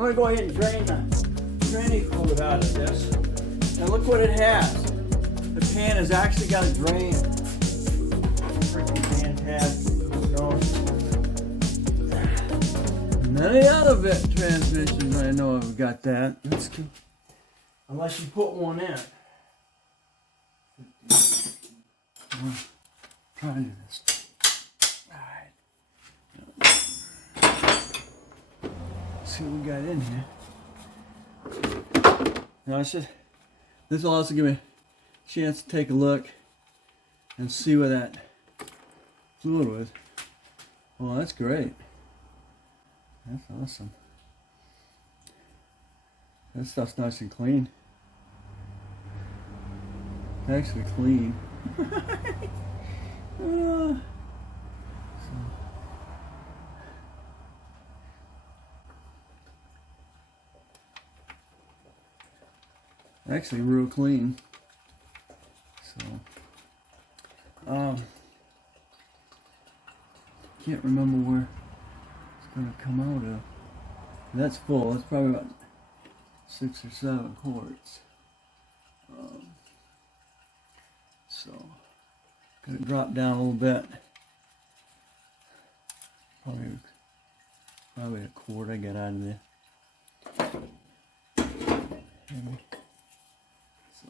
I'm going to go ahead and drain the draining fluid out of this. And look what it has. The pan has actually got a drain. Freaking fantastic. None of the other transmissions I know have got that. That's cool. Unless you put one in. Try to do this. Alright. See what we got in here. Now this will also give me a chance to take a look and see what that fluid was. Well, that's great. That's awesome. That stuff's nice and clean. It's actually clean. Actually real clean. So can't remember where it's gonna come out of. That's full. It's probably about 6 or 7 quarts. So gonna drop down a little bit. Probably a quart I got out of there. So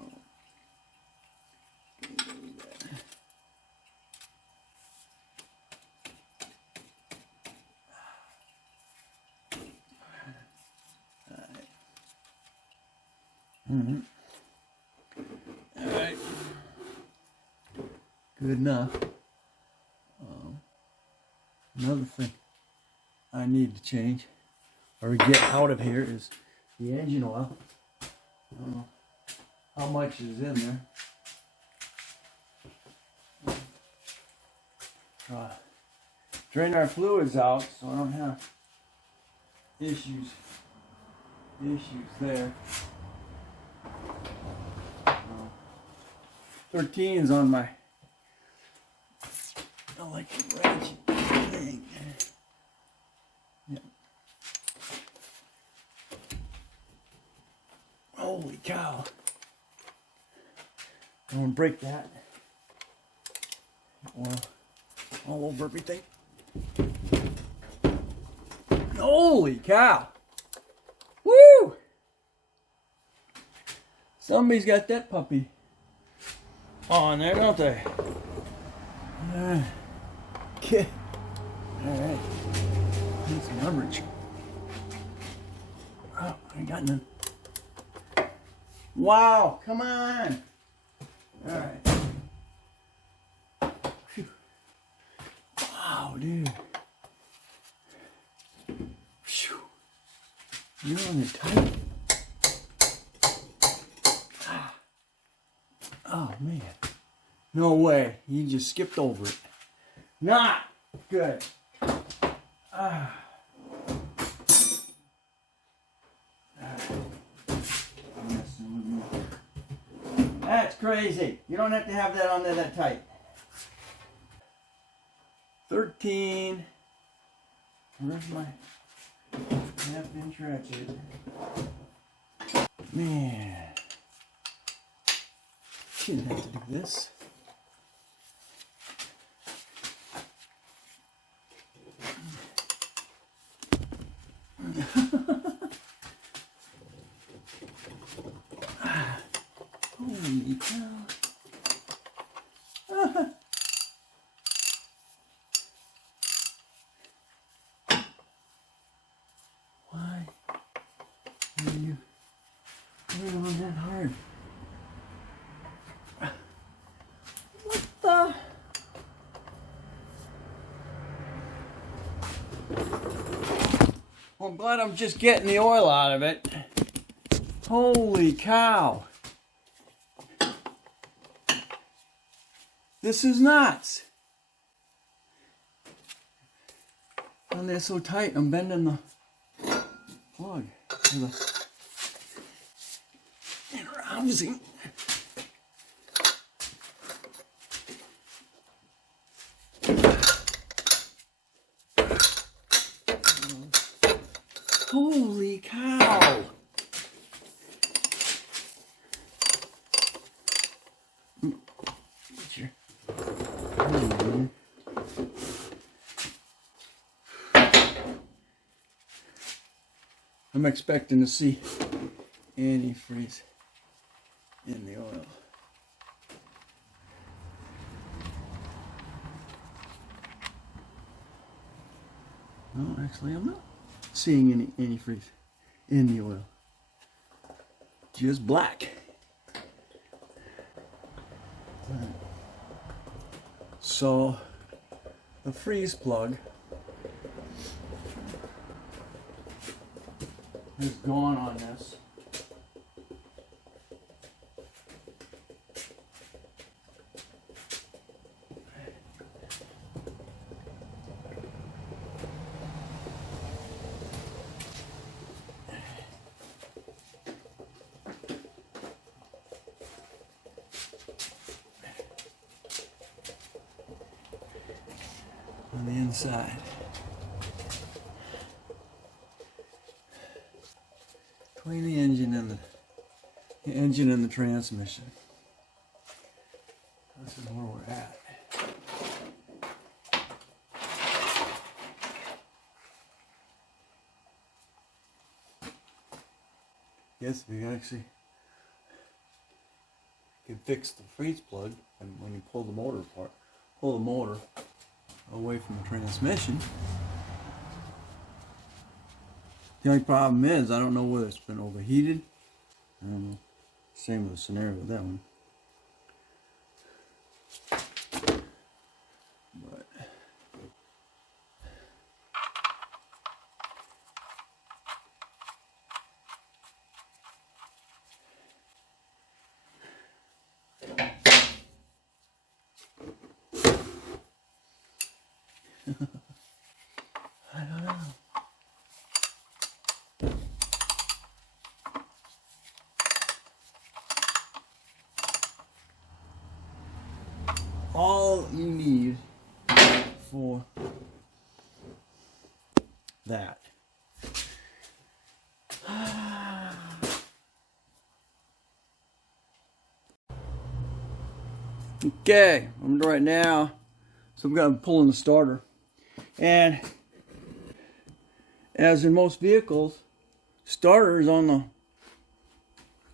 Alright. Good enough. Another thing I need to change or get out of here is the engine oil. I don't know how much is in there. Drain our fluids out so I don't have issues there. 13 is on my electric wrench thing. Yep. Holy cow. I'm gonna break that. All over everything. Holy cow. Woo! Somebody's got that puppy on there, don't they? Okay. Alright. Need some leverage. Oh, I ain't got none. Wow, come on. Alright. Wow, dude. Phew. You're on it tight. Oh man. No way. You just skipped over it. Not good. That's crazy. You don't have to have that on there that tight. 13. Where's my half-inch ratchet? Man. Shouldn't have to do this. Holy cow. Why are you going on that hard? What the? Well, I'm glad I'm just getting the oil out of it. Holy cow. This is nuts. And they're so tight, I'm bending the plug. And rousing. Holy cow! Get your... I'm expecting to see antifreeze in the oil. No, actually I'm not seeing any antifreeze in the oil. Just black. So the freeze plug is gone on this. On the inside. Between the engine and the transmission. This is where we're at. Yes, we actually can fix the freeze plug, and when you pull the motor apart, pull the motor away from the transmission. The only problem is I don't know whether it's been overheated. I don't know. Same with the scenario with that one. But I don't know. All you need for that. Okay, I'm doing it right now. So I'm going to pull in the starter. And as in most vehicles, starter is on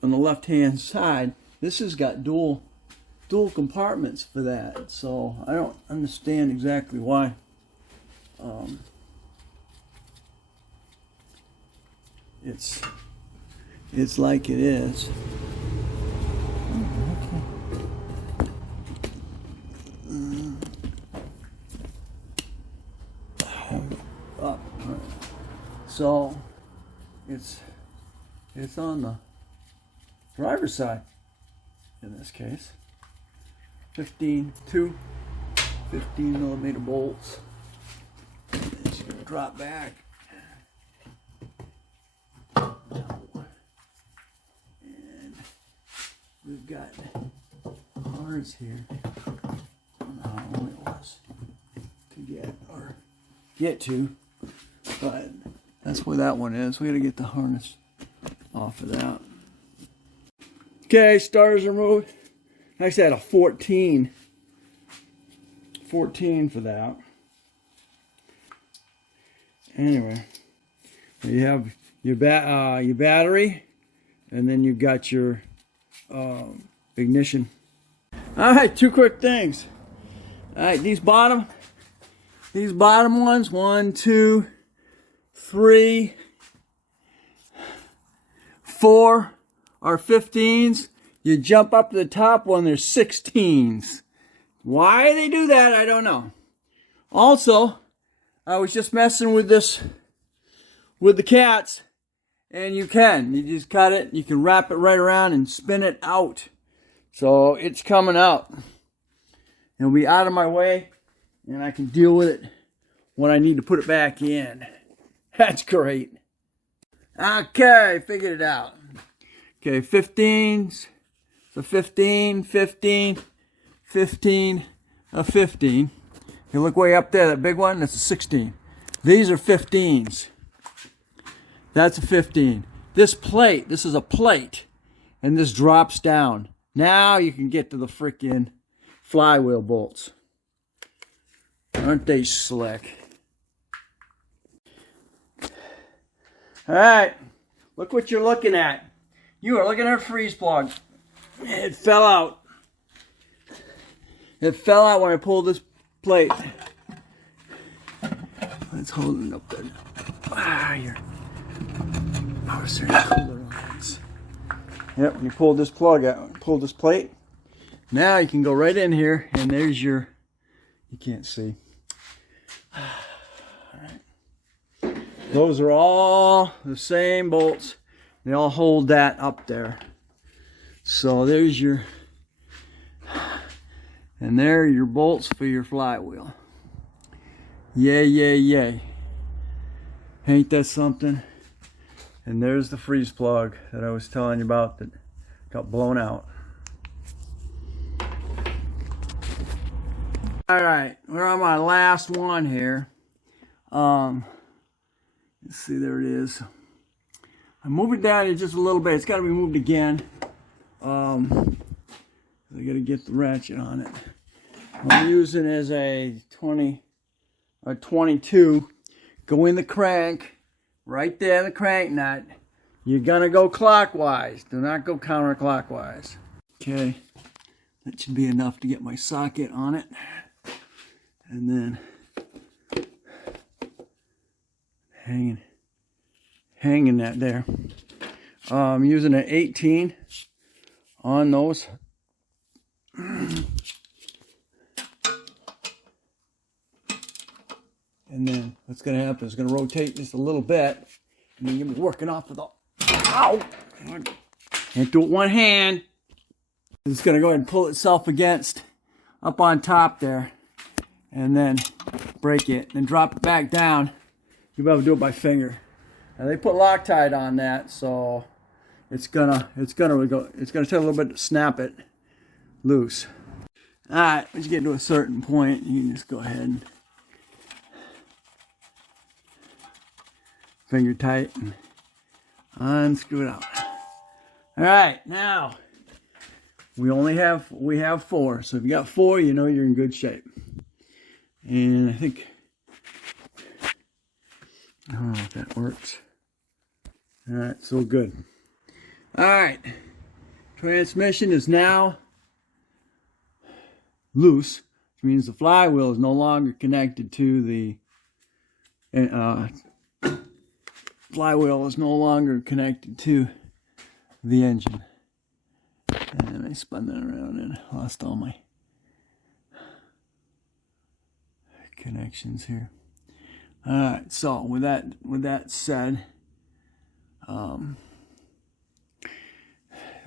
the left-hand side. This has got dual compartments for that, so I don't understand exactly why it's like it is. Up. Right. So it's on the driver's side in this case. 15 millimeter bolts. It's going to drop back. And we've got harness here. I don't know how long it was to get to, but that's where that one is. We got to get the harness off of that. Okay, starters removed. I actually had a 14 for that. Anyway, you have your battery, and then you've got your ignition. All right, two quick things. All right, these bottom ones, 1, 2, 3, 4 are 15s. You jump up to the top one, there's 16s. Why they do that, I don't know. Also, I was just messing with this, with the cats, and you just cut it, you can wrap it right around and spin it out. So it's coming out. It'll be out of my way, and I can deal with it when I need to put it back in. That's great. Okay, figured it out. Okay, 15s. So 15, 15, 15, a 15. You look way up there, that big one, that's a 16. These are 15s. That's a 15. This plate, this is a plate, and this drops down. Now you can get to the freaking flywheel bolts. Aren't they slick? All right, look what you're looking at. You are looking at a freeze plug. It fell out. It fell out when I pulled this plate. It's holding up there. Here. Oh, is there any cooler lines? Yep, when you pull this plug out, pull this plate. Now you can go right in here, and there's your, you can't see. All right. Those are all the same bolts. They all hold that up there. So there's your, and there are your bolts for your flywheel. Yay, yay, yay. Ain't that something? And there's the freeze plug that I was telling you about that got blown out. All right, we're on my last one here. Let's see, there it is. I move it down just a little bit. It's got to be moved again. I got to get the ratchet on it. I'm using it as a 22. Go in the crank, right there, the crank nut. You're gonna go clockwise. Do not go counterclockwise. Okay, that should be enough to get my socket on it. And then hanging that there. I'm using an 18 on those. And then what's going to happen is going to rotate just a little bit. And then you'll be working off of the... Ow! Can't do it one hand. It's going to go ahead and pull itself against up on top there. And then break it. And drop it back down. You'll be able to do it by finger. Now they put Loctite on that, so it's gonna take a little bit to snap it loose. Alright, once you get to a certain point, you can just go ahead and finger tight and unscrew it out. All right, now we have 4. So if you got 4, you know you're in good shape. And I think, I don't know if that works. All right, so good. All right, transmission is now loose, which means the flywheel is no longer connected to the flywheel is no longer connected to the engine. And I spun that around and lost all my connections here. Alright, so with that said, the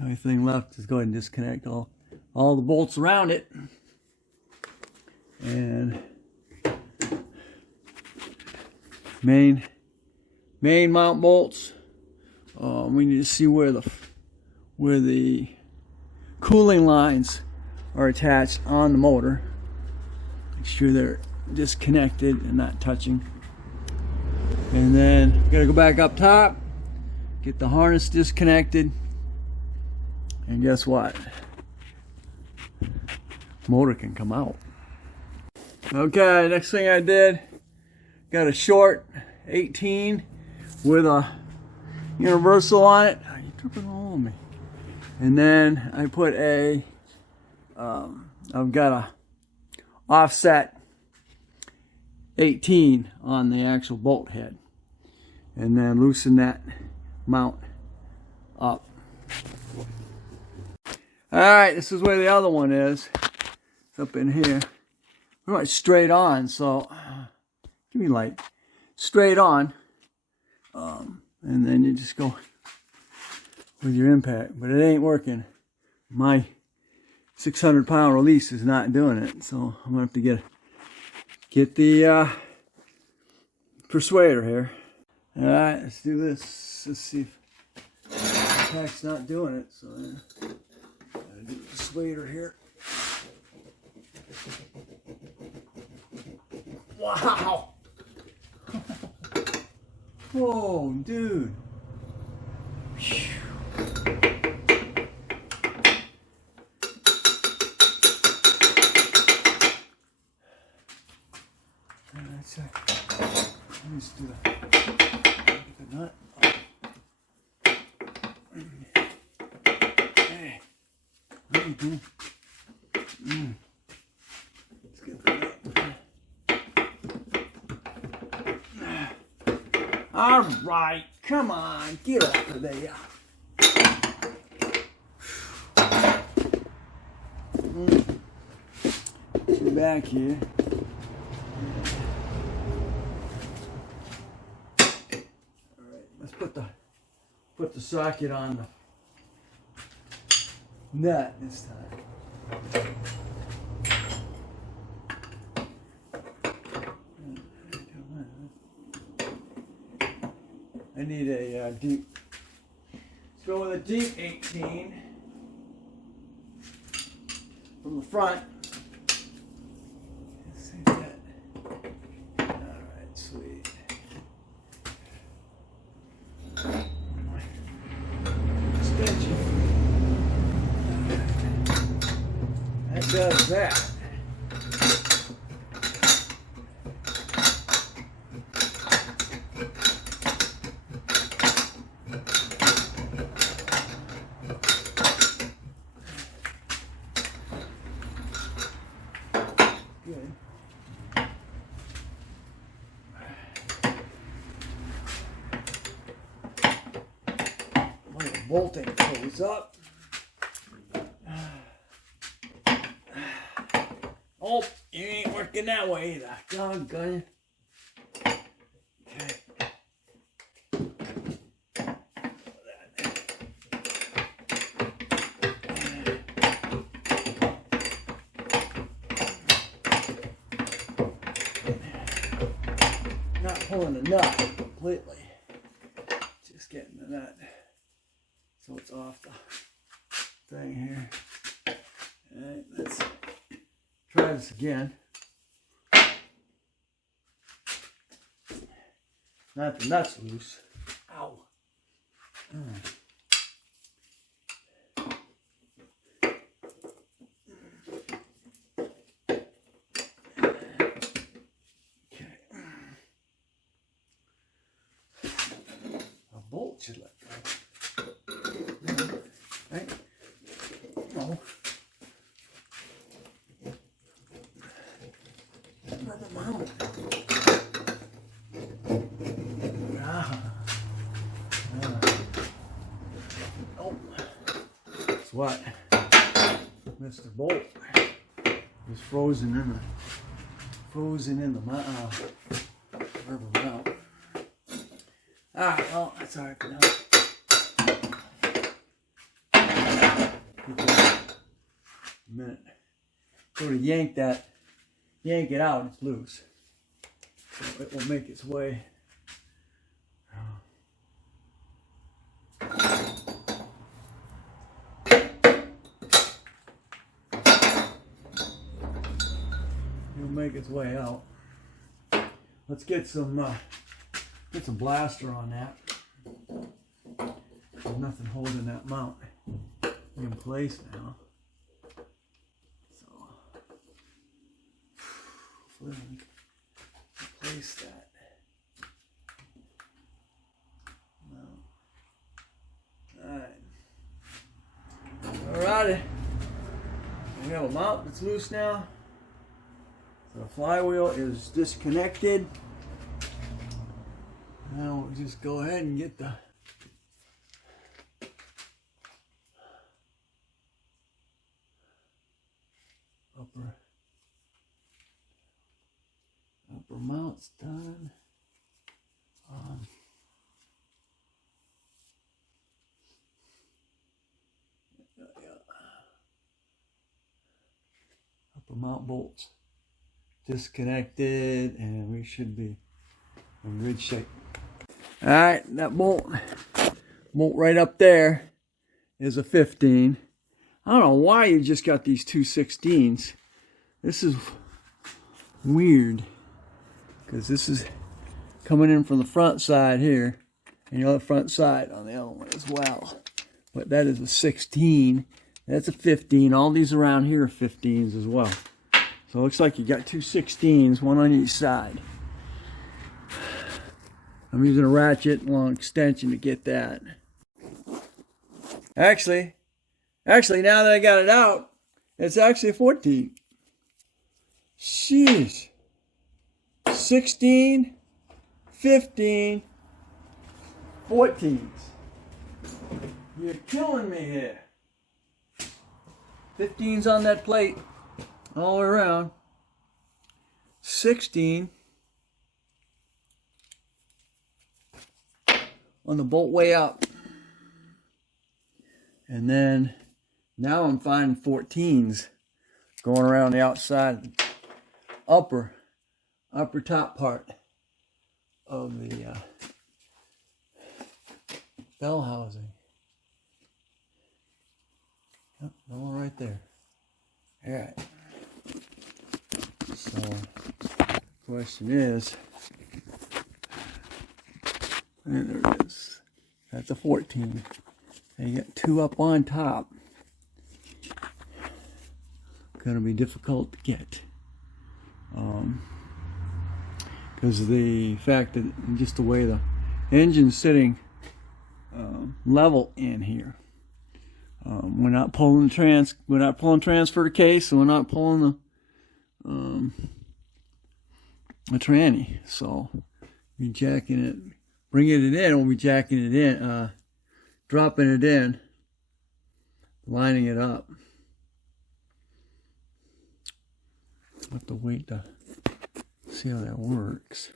only thing left is go ahead and disconnect all the bolts around it. And main mount bolts. We need to see where the cooling lines are attached on the motor. Make sure they're disconnected and not touching. And then we gotta go back up top, get the harness disconnected, and guess what? Motor can come out. Okay, next thing I did, got a short 18 with a universal on it. Oh, you're tripping all over me. And then I put I've got a offset 18 on the actual bolt head. And then loosen that mount up. Alright, this is where the other one is. It's up in here. Pretty much straight on, so give me light. Straight on. And then you just go with your impact. But it ain't working. My 600-pound release is not doing it. So I'm going to have to get the persuader here. Alright, let's do this. Let's see if the impact's not doing it. So gotta do the persuader here. Wow! Whoa, dude. That's it. Let me just do the nut. Hey, what are you doing? Let's get the nut. All right, come on, get off of there. Get back here. All right, let's put the socket on the nut this time. I need a deep. Let's go with a deep 18 from the front. Let's see that. All right, sweet. Extension. That does that. Bolting goes up. Oh, you ain't working that way either. Doggone. Okay. Not pulling the nut completely. Just getting the nut. So it's off the thing here. Alright, let's try this again. Not the nut's loose. Ow. Okay. A bolt should let go. Right? No. Rubber mount. Oh. That's what? Mr. Bolt is frozen in the rubber mount. Well, that's all right for now. A minute. Go to yank it out, it's loose. So it will make its way. It'll make its way out. Let's get some blaster on that. There's nothing holding that mount in place now. So hopefully we can replace that. No. Alrighty. We have a mount that's loose now. So the flywheel is disconnected. Now we'll just go ahead and get the upper mounts done. Upper mount bolts disconnected, and we should be in good shape. All right, that bolt right up there is a 15. I don't know why you just got these two 16s. This is weird, because this is coming in from the front side here, and the other front side on the other one as well. But that is a 16. That's a 15. All these around here are 15s as well. So it looks like you got two 16s, one on each side. I'm using a ratchet long extension to get that. Actually, now that I got it out, it's actually a 14. Sheesh. 16, 15, 14s. You're killing me here. 15's on that plate all the way around. 16 on the bolt way up. And then now I'm finding 14s going around the outside upper top part of the bell housing. Yep, all right there. All right. So, question is, and there it is. That's a 14. And you got two up on top. Gonna be difficult to get. Because of the fact that just the way the engine's sitting level in here. We're not pulling the we're not pulling transfer case, so we're not pulling the tranny. So we're jacking it, bringing it in, we'll be jacking it in, dropping it in, lining it up. I'll have to wait to see how that works.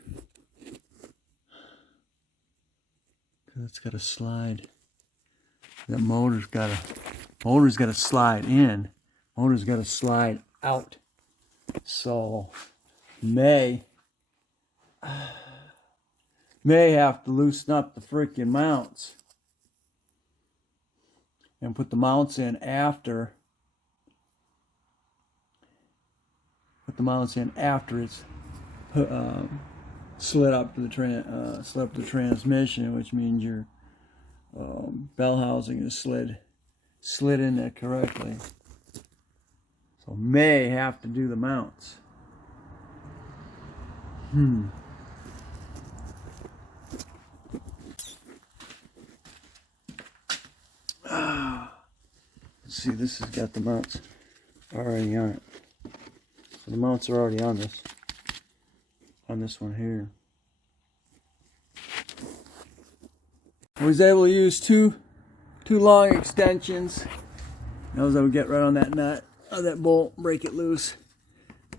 Because it's got to slide. That motor's got to slide in. Motor's got to slide out. So may have to loosen up the freaking mounts and put the mounts in after. Put the mounts in after it's slid up to the transmission, which means your bell housing is slid in there correctly. So may have to do the mounts. Let's see, this has got the mounts already on it. So the mounts are already on this one here. I was able to use two long extensions. Those I would get right on that nut, on that bolt, break it loose.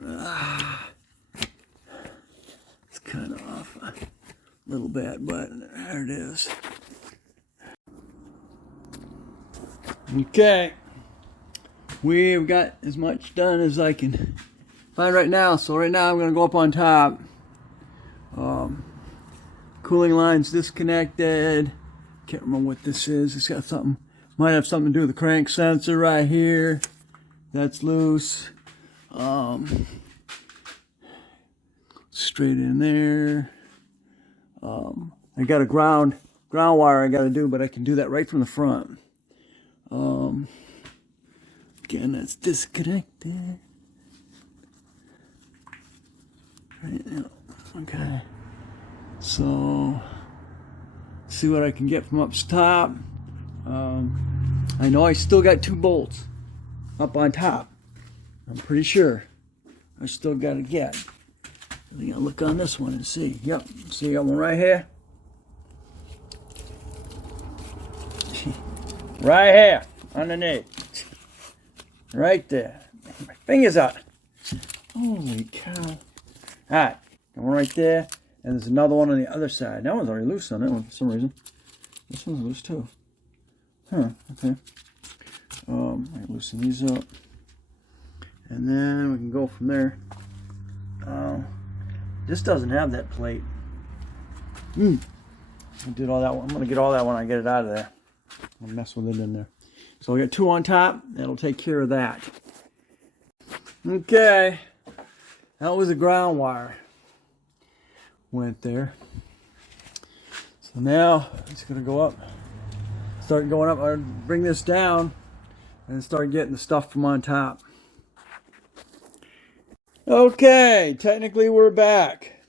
It's kind of off a little bit, but there it is. Okay, we've got as much done as I can find right now. So right now I'm going to go up on top. Cooling line's disconnected. Can't remember what this is. It's got something, might have something to do with the crank sensor right here. That's loose. Straight in there. I got a ground wire I got to do, but I can do that right from the front. Again, that's disconnected. Right now. Okay. So, see what I can get from up top. I know I still got two bolts up on top. I'm pretty sure I still got to get. I think I'll look on this one and see. Yep, see, I got one right here. Right here, underneath. Right there. My finger's out. Holy cow. Alright, one right there. And there's another one on the other side. That one's already loose on that one for some reason. This one's loose too. Huh, okay. I loosen these up. And then we can go from there. This doesn't have that plate. I did all that one. I'm going to get all that when I get it out of there. I'll mess with it in there. So we got two on top. That'll take care of that. Okay. That was a ground wire. went there. So now it's going to go up. Start going up. I'll bring this down and start getting the stuff from on top. Okay, technically we're back.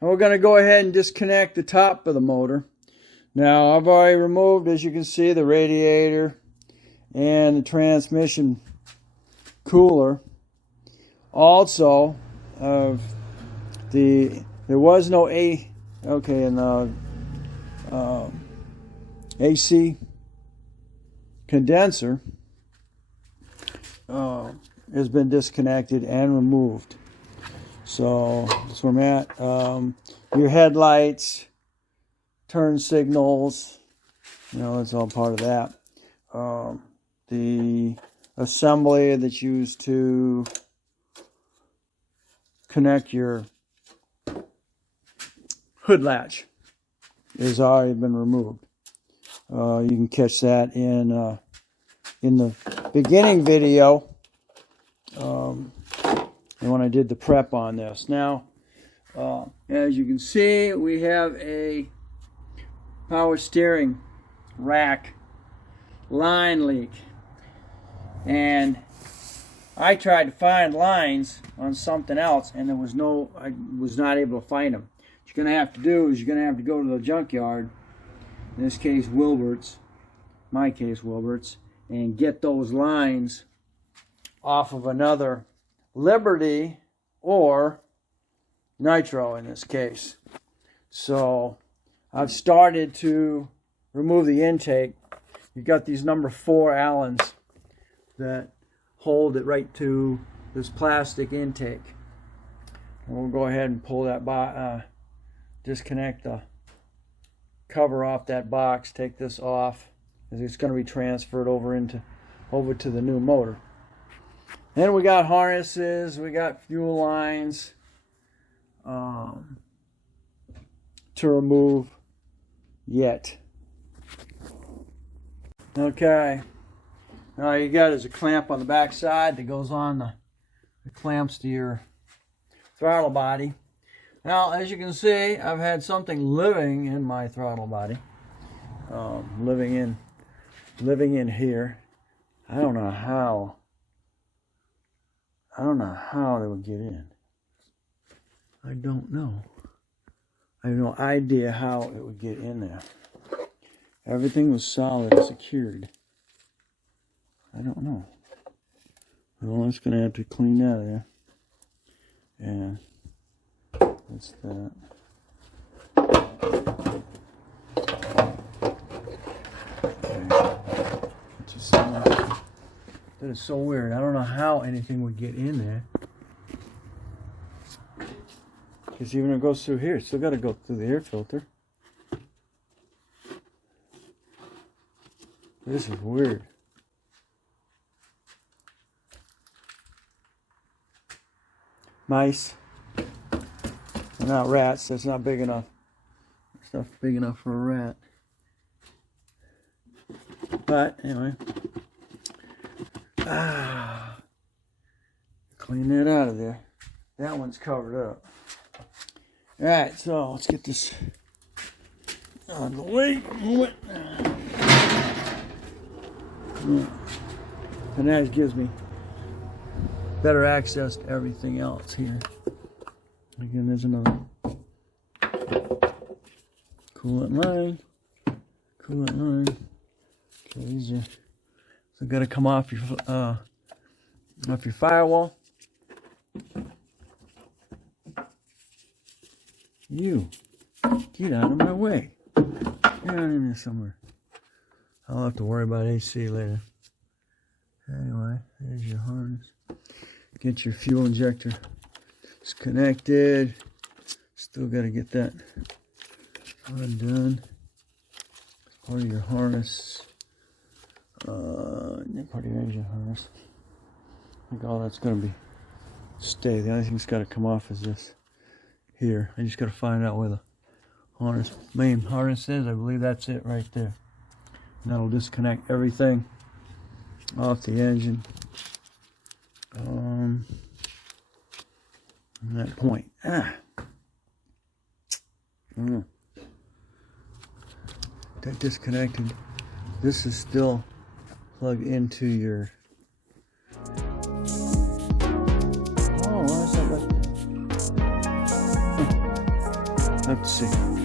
And we're going to go ahead and disconnect the top of the motor. Now I've already removed, as you can see, the radiator and the transmission cooler. Also, there was no AC condenser has been disconnected and removed. So that's where I'm at. Your headlights, turn signals, that's all part of that. The assembly that's used to connect your hood latch has already been removed. You can catch that in the beginning video when I did the prep on this. Now, as you can see, we have a power steering rack line leak, and I tried to find lines on something else, and I was not able to find them. What you're going to have to do is you're going to have to go to the junkyard, in this case Wilbert's, my case Wilbert's, and get those lines off of another Liberty or Nitro in this case. So I've started to remove the intake. You've got these number 4 Allens that hold it right to this plastic intake. And we'll go ahead and pull that disconnect the cover off that box, take this off, as it's going to be transferred over to the new motor. Then we got harnesses, we got fuel lines to remove yet. Okay, now all you got is a clamp on the back side that goes on the clamps to your throttle body. Now, as you can see, I've had something living in my throttle body, living in here. I don't know how they would get in. I don't know. I have no idea how it would get in there. Everything was solid and secured. I don't know. Well, I'm just going to have to clean that out of there. And that's that. Okay. Just that is so weird. I don't know how anything would get in there. Because even if it goes through here, it's still got to go through the air filter. This is weird. Mice. They're not rats. That's not big enough. It's not big enough for a rat. But anyway. Clean that out of there. That one's covered up. Alright, so let's get this on the way. And that gives me better access to everything else here. Again, there's another coolant line. Okay, these are got to come off your firewall. You get out of my way. Get out in there somewhere. I'll have to worry about AC later. Anyway, there's your harness. Get your fuel injector. It's connected. Still got to get that undone. Part of your harness. Part of your engine harness. I think all that's going to be stay. The only thing that's got to come off is this here. I just got to find out where the main harness is. I believe that's it right there. And that'll disconnect everything off the engine. From that point. Oh. That disconnected. This is still plugged into your. Oh, why is that like? Huh. Let's see.